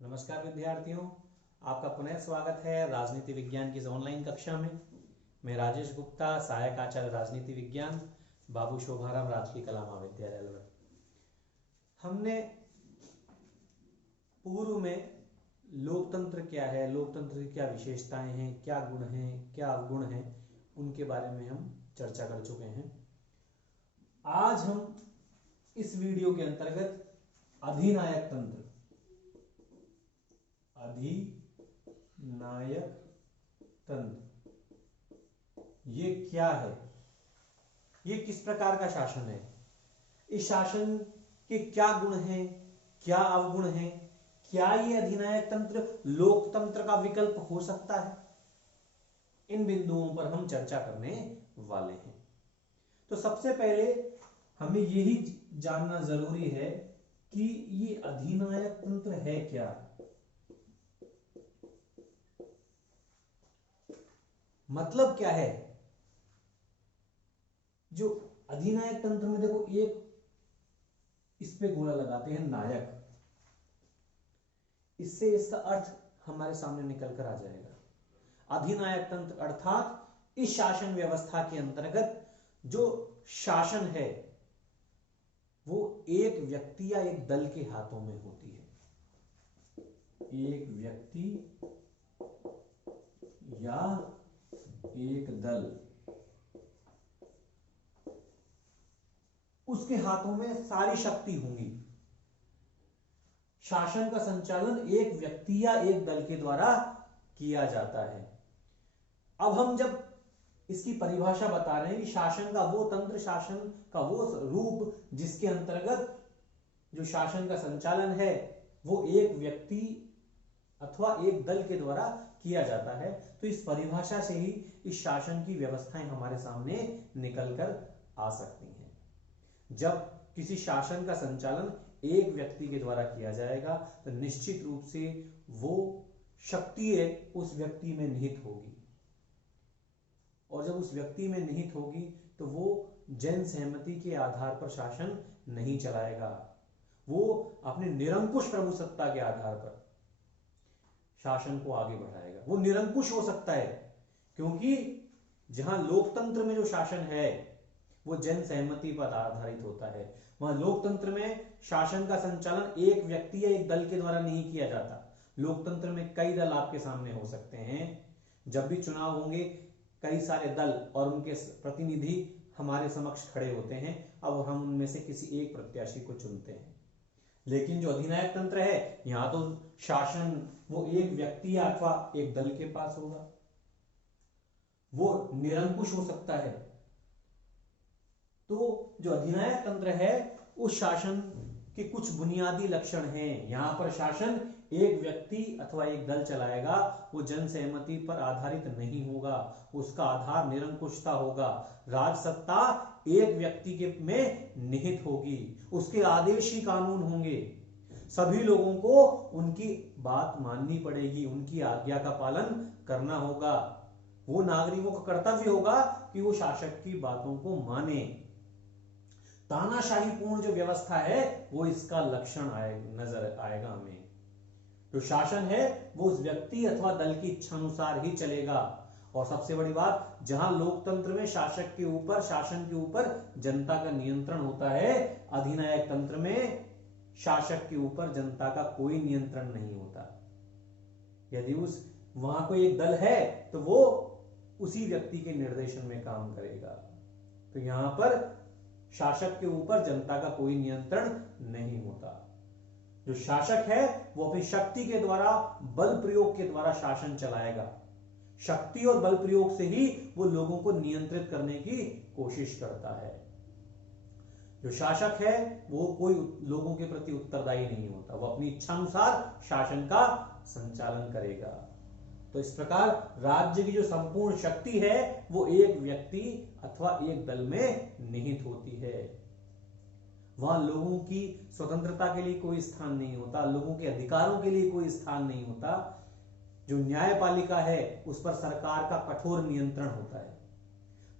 नमस्कार विद्यार्थियों, आपका पुनः स्वागत है राजनीति विज्ञान की इस ऑनलाइन कक्षा में। मैं राजेश गुप्ता, सहायक आचार्य राजनीति विज्ञान, बाबू शोभाराम राजकीय कला महाविद्यालय अलवर। हमने पूर्व में लोकतंत्र क्या है, लोकतंत्र की क्या विशेषताएं हैं, क्या गुण हैं, क्या अवगुण हैं, उनके बारे में हम चर्चा कर चुके हैं। आज हम इस वीडियो के अंतर्गत अधिनायक तंत्र, अधिनायक तंत्र ये क्या है, ये किस प्रकार का शासन है, इस शासन के क्या गुण हैं, क्या अवगुण हैं, क्या ये अधिनायक तंत्र लोकतंत्र का विकल्प हो सकता है, इन बिंदुओं पर हम चर्चा करने वाले हैं। तो सबसे पहले हमें यही जानना जरूरी है कि ये अधिनायक तंत्र है क्या। मतलब क्या है। जो अधिनायक तंत्र में देखो, एक इस पे गोला लगाते हैं नायक, इससे इसका अर्थ हमारे सामने निकल कर आ जाएगा। अधिनायक तंत्र अर्थात इस शासन व्यवस्था के अंतर्गत जो शासन है वो एक व्यक्ति या एक दल के हाथों में होती है। एक व्यक्ति या एक दल, उसके हाथों में सारी शक्ति होंगी। शासन का संचालन एक व्यक्ति या एक दल के द्वारा किया जाता है। अब हम जब इसकी परिभाषा बता रहे हैं कि शासन का वो तंत्र, शासन का वो रूप जिसके अंतर्गत जो शासन का संचालन है वो एक व्यक्ति अथवा एक दल के द्वारा किया जाता है, तो इस परिभाषा से ही इस शासन की व्यवस्थाएं हमारे सामने निकलकर आ सकती हैं। जब किसी शासन का संचालन एक व्यक्ति के द्वारा किया जाएगा तो निश्चित रूप से वो शक्ति उस व्यक्ति में निहित होगी, और जब उस व्यक्ति में निहित होगी तो वो जन सहमति के आधार पर शासन नहीं चलाएगा, वो अपने निरंकुश प्रभुसत्ता के आधार पर शासन को आगे बढ़ाएगा। वो निरंकुश हो सकता है क्योंकि जहां लोकतंत्र में जो शासन है वो जन सहमति पर आधारित होता है। वहां लोकतंत्र में शासन का संचालन एक व्यक्ति या एक दल के द्वारा नहीं किया जाता। लोकतंत्र में कई दल आपके सामने हो सकते हैं। जब भी चुनाव होंगे कई सारे दल और उनके प्रतिनिधि हमारे समक्ष खड़े होते हैं, अब हम उनमें से किसी एक प्रत्याशी को चुनते हैं। लेकिन जो अधिनायक तंत्र है, यहां तो शासन वो एक व्यक्ति या अथवा एक दल के पास होगा, वो निरंकुश हो सकता है। तो जो अधिनायक तंत्र है उस शासन के कुछ बुनियादी लक्षण हैं। यहां पर शासन एक व्यक्ति अथवा एक दल चलाएगा, वो जन सहमति पर आधारित नहीं होगा, उसका आधार निरंकुशता होगा। राज सत्ता एक व्यक्ति के में निहित होगी, उसके आदेश ही कानून होंगे, सभी लोगों को उनकी बात माननी पड़ेगी, उनकी आज्ञा का पालन करना होगा। वो नागरिकों का कर्तव्य होगा कि वो शासक की बातों को माने। तानाशाही पूर्ण जो व्यवस्था है वो इसका लक्षण नजर आएगा हमें। जो शासन है वो उस व्यक्ति अथवा दल की इच्छा अनुसार ही चलेगा। और सबसे बड़ी बात, जहां लोकतंत्र में शासन के ऊपर जनता का नियंत्रण होता है, अधिनायक तंत्र में शासक के ऊपर जनता का कोई नियंत्रण नहीं होता। यदि वहां कोई एक दल है तो वो उसी व्यक्ति के निर्देशन में काम करेगा। तो यहां पर शासक के ऊपर जनता का कोई नियंत्रण नहीं होता। जो शासक है वो अपनी शक्ति के द्वारा, बल प्रयोग के द्वारा शासन चलाएगा। शक्ति और बल प्रयोग से ही वो लोगों को नियंत्रित करने की कोशिश करता है। जो शासक है वो कोई लोगों के प्रति उत्तरदायी नहीं होता, वो अपनी इच्छा अनुसार शासन का संचालन करेगा। तो इस प्रकार राज्य की जो संपूर्ण शक्ति है वो एक व्यक्ति अथवा एक दल में निहित होती है। वहां लोगों की स्वतंत्रता के लिए कोई स्थान नहीं होता, लोगों के अधिकारों के लिए कोई स्थान नहीं होता। जो न्यायपालिका है उस पर सरकार का कठोर नियंत्रण होता है।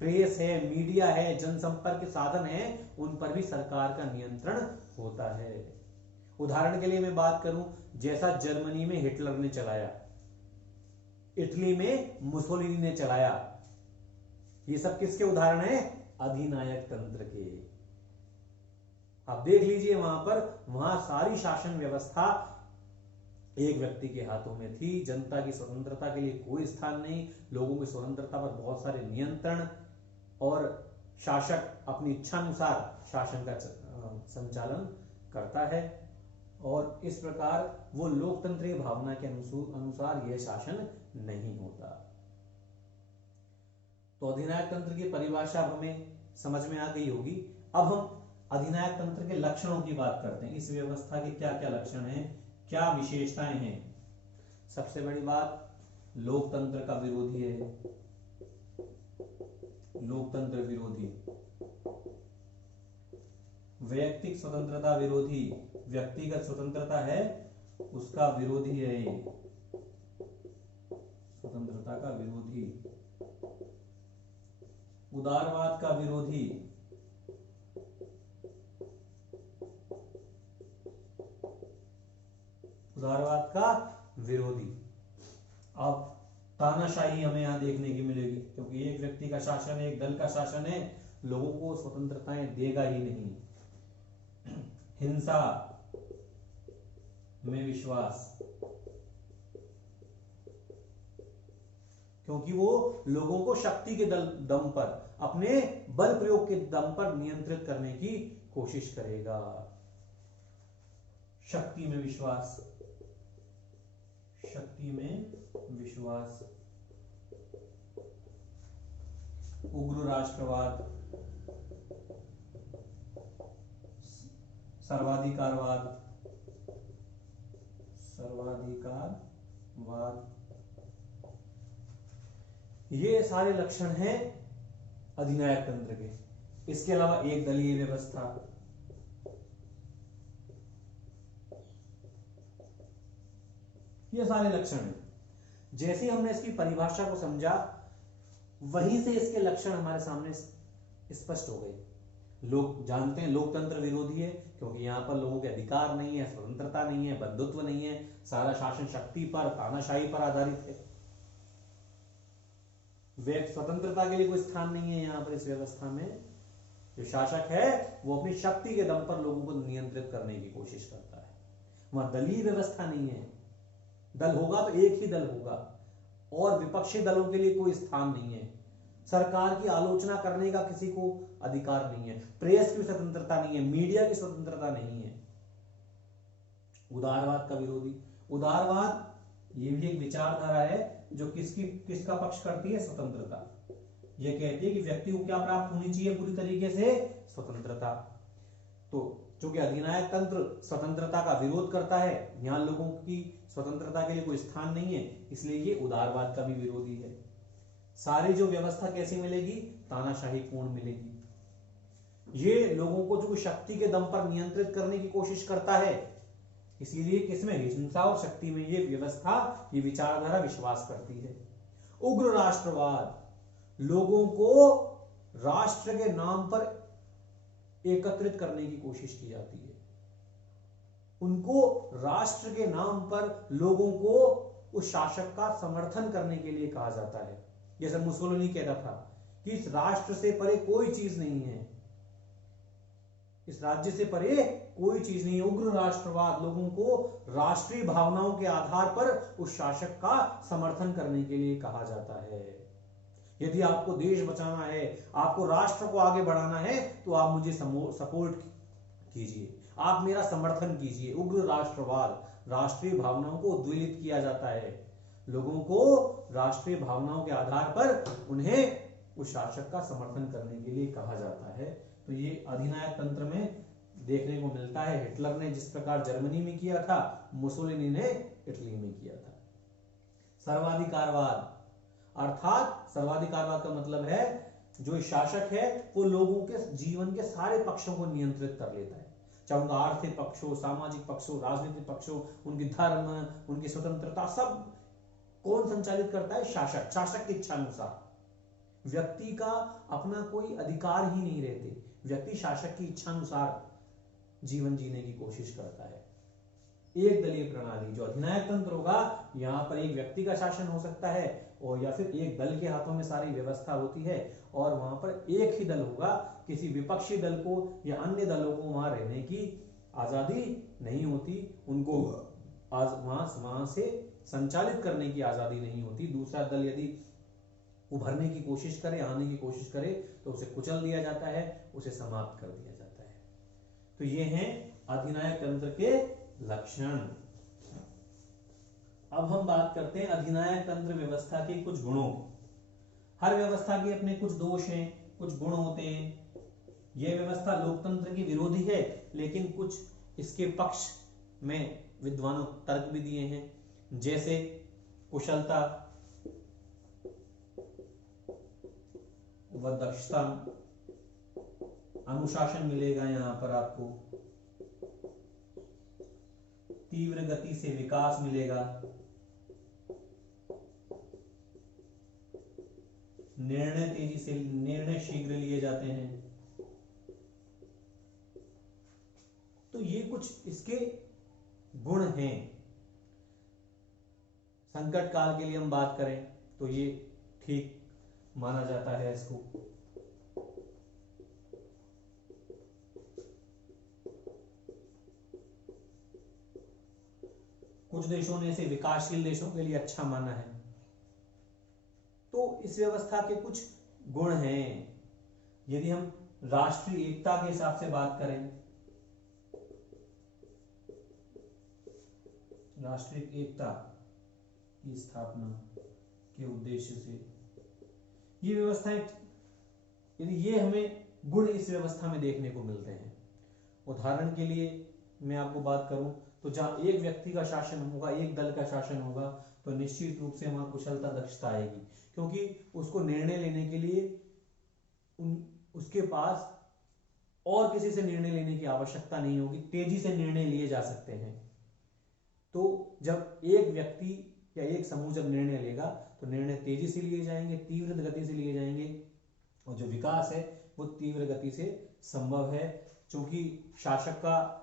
प्रेस है, मीडिया है, जनसंपर्क के साधन है, उन पर भी सरकार का नियंत्रण होता है। उदाहरण के लिए मैं बात करूं, जैसा जर्मनी में हिटलर ने चलाया, इटली में मुसोलिनी ने चलाया, ये सब किसके उदाहरण हैं? अधिनायक तंत्र के। आप देख लीजिए वहां सारी शासन व्यवस्था एक व्यक्ति के हाथों में थी। जनता की स्वतंत्रता के लिए कोई स्थान नहीं, लोगों की स्वतंत्रता पर बहुत सारे नियंत्रण, और शासक अपनी इच्छानुसार शासन का संचालन करता है, और इस प्रकार वो लोकतंत्रीय भावना के अनुसार यह शासन नहीं होता। तो अधिनायक तंत्र की परिभाषा हमें समझ में आ गई होगी। अब हम अधिनायक तंत्र के लक्षणों की बात करते हैं। इस व्यवस्था के क्या क्या लक्षण हैं, क्या विशेषताएं हैं? सबसे बड़ी बात, लोकतंत्र का विरोधी है, लोकतंत्र विरोधी। वैयक्तिक स्वतंत्रता विरोधी, व्यक्तिगत स्वतंत्रता है उसका विरोधी है ये, स्वतंत्रता का विरोधी। उदारवाद का विरोधी, उदारवाद का विरोधी। अब तानाशाही हमें यहां देखने की मिलेगी, क्योंकि एक व्यक्ति का शासन है, एक दल का शासन है, लोगों को स्वतंत्रताएं देगा ही नहीं। हिंसा में विश्वास, क्योंकि वो लोगों को शक्ति के दम पर, अपने बल प्रयोग के दम पर नियंत्रित करने की कोशिश करेगा। शक्ति में विश्वास, शक्ति में विश्वास। उग्र राष्ट्रवाद, सर्वाधिकारवाद, सर्वाधिकारवाद, ये सारे लक्षण हैं अधिनायक तंत्र के। इसके अलावा एक दलीय व्यवस्था, ये सारे लक्षण हैं। जैसे हमने इसकी परिभाषा को समझा, वहीं से इसके लक्षण हमारे सामने स्पष्ट हो गए। लोग जानते हैं लोकतंत्र विरोधी है, क्योंकि यहां पर लोगों के अधिकार नहीं है, स्वतंत्रता नहीं है, बंधुत्व नहीं है, सारा शासन शक्ति पर, तानाशाही पर आधारित है। स्वतंत्रता के लिए कोई स्थान नहीं है यहां पर इस व्यवस्था में। जो शासक है वो अपनी शक्ति के दम पर लोगों को नियंत्रित करने की कोशिश करता है। वहां दलीय व्यवस्था नहीं है, दल होगा तो एक ही दल होगा, और विपक्षी दलों के लिए कोई स्थान नहीं है। सरकार की आलोचना करने का किसी को अधिकार नहीं है, प्रेस की स्वतंत्रता नहीं है, मीडिया की स्वतंत्रता नहीं है। उदारवाद का विरोधी, उदारवाद ये भी एक विचारधारा है जो किसका पक्ष करती है? स्वतंत्रता। ये कहती है कि व्यक्ति को क्या प्राप्त होनी चाहिए? पूरी तरीके से स्वतंत्रता। तो चूंकि अधिनायक तंत्र स्वतंत्रता का विरोध करता है, यहां लोगों की स्वतंत्रता के लिए कोई स्थान नहीं है, इसलिए ये उदारवाद का भी विरोधी है। सारी जो व्यवस्था कैसी मिलेगी? तानाशाही पूर्ण मिलेगी। ये लोगों को जो शक्ति के दम पर नियंत्रित करने की कोशिश करता है, इसीलिए किसमें? हिंसा और शक्ति में ये व्यवस्था, ये विचारधारा विश्वास करती है। उग्र राष्ट्रवाद, लोगों को राष्ट्र के नाम पर एकत्रित करने की कोशिश की जाती है। उनको राष्ट्र के नाम पर लोगों को उस शासक का समर्थन करने के लिए कहा जाता है। जैसे मुसोलिनी कहता था कि इस राष्ट्र से परे कोई चीज नहीं है, इस राज्य से परे कोई चीज नहीं है। उग्र राष्ट्रवाद, लोगों को राष्ट्रीय भावनाओं के आधार पर उस शासक का समर्थन करने के लिए कहा जाता है। यदि आपको देश बचाना है, आपको राष्ट्र को आगे बढ़ाना है, तो आप मुझे सपोर्ट कीजिए, आप मेरा समर्थन कीजिए। उग्र राष्ट्रवाद, राष्ट्रीय भावनाओं को उद्वेलित किया जाता है, लोगों को राष्ट्रीय भावनाओं के आधार पर उन्हें उस शासक का समर्थन करने के लिए कहा जाता है। तो ये अधिनायक तंत्र में देखने को मिलता है। हिटलर ने जिस प्रकार जर्मनी में किया था, मुसोलिनी ने इटली में किया था। सर्वाधिकारवाद, अर्थात सर्वाधिकारवाद का मतलब है जो शासक है वो लोगों के जीवन के सारे पक्षों को नियंत्रित कर लेता है, चाहे उनका आर्थिक पक्ष हो, सामाजिक पक्ष हो, राजनीतिक पक्ष हो, उनकी धर्म, उनकी स्वतंत्रता, सब कौन संचालित करता है? शासक। शासक की इच्छा अनुसार। व्यक्ति का अपना कोई अधिकार ही नहीं रहते, व्यक्ति शासक की इच्छा अनुसार जीवन जीने की कोशिश करता है। एक दलीय प्रणाली। जो अधिनायक तंत्र होगा यहाँ पर एक व्यक्ति का शासन हो सकता है और या फिर एक दल के हाथों में सारी व्यवस्था होती है और वहां पर एक ही दल होगा, किसी विपक्षी दल को या अन्य दलों को वहां रहने की आजादी नहीं होती, उनको आज वहां से संचालित करने की आजादी नहीं होती। दूसरा दल यदि उभरने की कोशिश करे, आने की कोशिश करे तो उसे कुचल दिया जाता है, उसे समाप्त कर दिया जाता है। तो ये हैं अधिनायक तंत्र के लक्षण। अब हम बात करते हैं अधिनायक तंत्र व्यवस्था के कुछ गुणों। हर व्यवस्था के अपने कुछ दोष हैं, कुछ गुण होते हैं। यह व्यवस्था लोकतंत्र की विरोधी है, लेकिन कुछ इसके पक्ष में विद्वानों तर्क भी दिए हैं, जैसे कुशलता व दक्षता, अनुशासन मिलेगा यहां पर आपको, तीव्र गति से विकास मिलेगा, निर्णय शीघ्र लिए जाते हैं। तो ये कुछ इसके गुण हैं। संकट काल के लिए हम बात करें तो ये ठीक माना जाता है इसको। कुछ देशों ने इसे विकासशील देशों के लिए अच्छा माना है। तो इस व्यवस्था के कुछ गुण हैं। यदि हम राष्ट्रीय एकता के हिसाब से बात करें, राष्ट्रीय एकता की स्थापना के उद्देश्य से ये व्यवस्थाएं, यदि ये हमें गुण इस व्यवस्था में देखने को मिलते हैं। उदाहरण के लिए मैं आपको बात करूं तो जहां एक व्यक्ति का शासन होगा, एक दल का शासन होगा, तो निश्चित रूप से वहां कुशलता दक्षता आएगी, क्योंकि उसको निर्णय लेने के लिए उसके पास और किसी से निर्णय लेने की आवश्यकता नहीं होगी, तेजी से निर्णय लिए जा सकते हैं। तो जब एक व्यक्ति या एक समूह जब निर्णय लेगा तो निर्णय तेजी से लिए जाएंगे, तीव्र गति से लिए जाएंगे, और जो विकास है वो तीव्र गति से संभव है, क्योंकि शासक का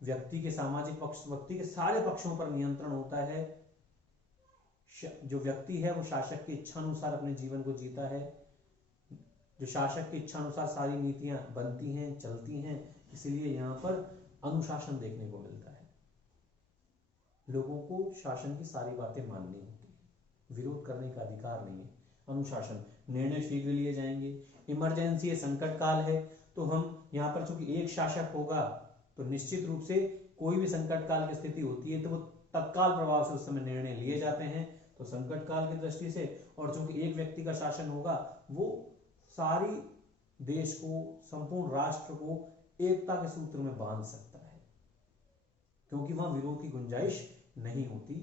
व्यक्ति के सामाजिक पक्ष, व्यक्ति के सारे पक्षों पर नियंत्रण होता है। जो व्यक्ति है वो शासक की इच्छा अनुसार अपने जीवन को जीता है, जो शासक की इच्छा अनुसार सारी नीतियां बनती हैं, चलती हैं, इसलिए यहाँ पर अनुशासन देखने को मिलता है। लोगों को शासन की सारी बातें माननी होती है, विरोध करने का अधिकार नहीं है। अनुशासन, निर्णय शीघ्र लिए जाएंगे। इमरजेंसी है, संकट काल है, तो हम यहाँ पर चूंकि एक शासक होगा तो निश्चित रूप से कोई भी संकट काल की स्थिति होती है तो वो तत्काल प्रभाव से उस समय निर्णय लिए जाते हैं, तो संकट काल की दृष्टि से। और चूंकि एक व्यक्ति का शासन होगा, वो सारी देश को, संपूर्ण राष्ट्र को एकता के सूत्र में बांध सकता है, क्योंकि वहां विरोध की गुंजाइश नहीं होती।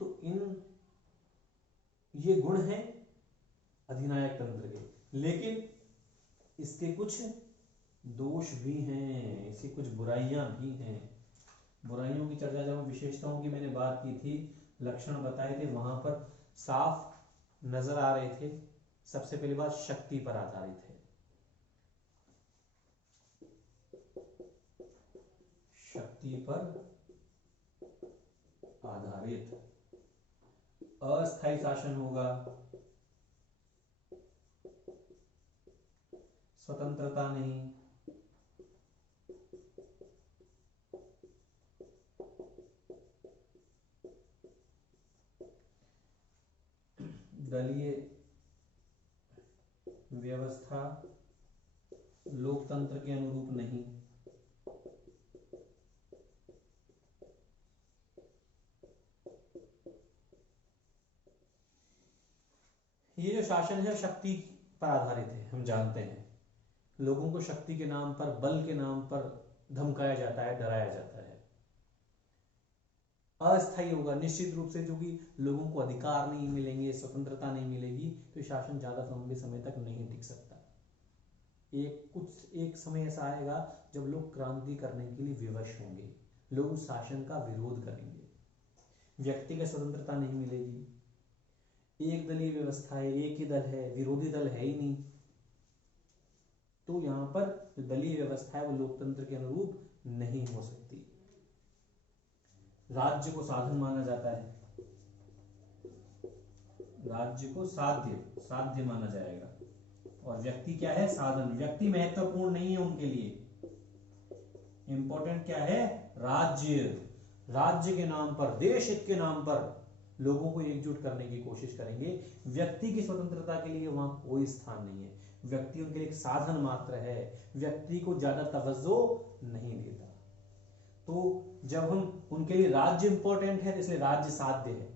तो ये गुण हैं अधिनायक तंत्र के, लेकिन इसके कुछ दोष भी हैं, इसकी कुछ बुराइयां भी हैं। बुराइयों की चर्चा जब विशेषताओं की मैंने बात की थी, लक्षण बताए थे, वहां पर साफ नजर आ रहे थे। सबसे पहली बात शक्ति पर आधारित है। शक्ति पर आधारित, अस्थायी शासन होगा, स्वतंत्रता नहीं, दलीय व्यवस्था, लोकतंत्र के अनुरूप नहीं, ये जो शासन है शक्ति पर आधारित है। हम जानते हैं लोगों को शक्ति के नाम पर, बल के नाम पर धमकाया जाता है, डराया जाता है। अस्थायी होगा निश्चित रूप से, क्योंकि लोगों को अधिकार नहीं मिलेंगे, स्वतंत्रता नहीं मिलेगी, तो शासन ज्यादा लंबे समय तक नहीं टिक सकता। एक समय ऐसा आएगा जब लोग क्रांति करने के लिए विवश होंगे, लोग शासन का विरोध करेंगे, व्यक्तिगत स्वतंत्रता नहीं मिलेगी, एक दलीय व्यवस्था है, एक ही दल है, विरोधी दल है ही नहीं। तो यहां पर जो दलीय व्यवस्था है वो लोकतंत्र के अनुरूप नहीं हो सकती। राज्य को साधन माना जाता है, राज्य को साध्य साध्य माना जाएगा, और व्यक्ति क्या है, साधन। व्यक्ति महत्वपूर्ण नहीं है उनके लिए, इंपॉर्टेंट क्या है, राज्य। राज्य के नाम पर, देश हित के नाम पर लोगों को एकजुट करने की कोशिश करेंगे। व्यक्ति की स्वतंत्रता के लिए वहां कोई स्थान नहीं है, व्यक्ति उनके लिए एक साधन मात्र है, व्यक्ति को ज्यादा तवज्जो नहीं देता। तो जब हम उनके लिए राज्य इंपॉर्टेंट है, इसलिए राज्य साध्य है,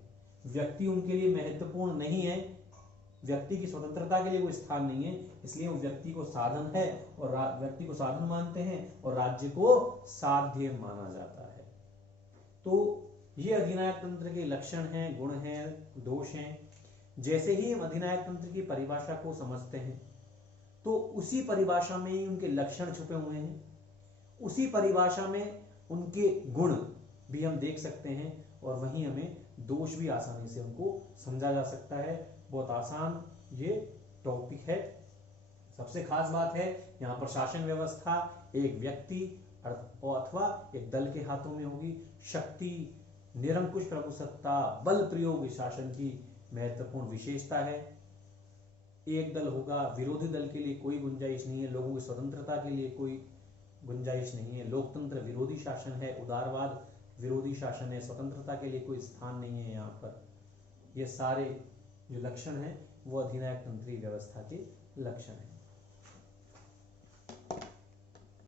व्यक्ति उनके लिए महत्वपूर्ण नहीं है, व्यक्ति की स्वतंत्रता के लिए कोई स्थान नहीं है, इसलिए वो व्यक्ति को साधन है और व्यक्ति को साधन मानते हैं और राज्य को साध्य माना जाता है। तो ये अधिनायक तंत्र के लक्षण हैं, गुण हैं, दोष हैं। जैसे ही हम अधिनायक तंत्र की परिभाषा को समझते हैं तो उसी परिभाषा में ही उनके लक्षण छुपे हुए हैं, उसी परिभाषा में उनके गुण भी हम देख सकते हैं, और वहीं हमें दोष भी आसानी से उनको समझा जा सकता है। बहुत आसान ये टॉपिक है। सबसे खास बात है यहाँ पर शासन व्यवस्था एक व्यक्ति अथवा एक दल के हाथों में होगी। शक्ति, निरंकुश प्रभुसत्ता, बल प्रयोग इस शासन की महत्वपूर्ण विशेषता है। एक दल होगा, विरोधी दल के लिए कोई गुंजाइश नहीं है, लोगों की स्वतंत्रता के लिए कोई गुंजाइश नहीं है। लोकतंत्र विरोधी शासन है, उदारवाद विरोधी शासन है, स्वतंत्रता के लिए कोई स्थान नहीं है यहाँ पर। ये सारे जो लक्षण हैं वो अधिनायक तंत्रीय व्यवस्था के लक्षण हैं।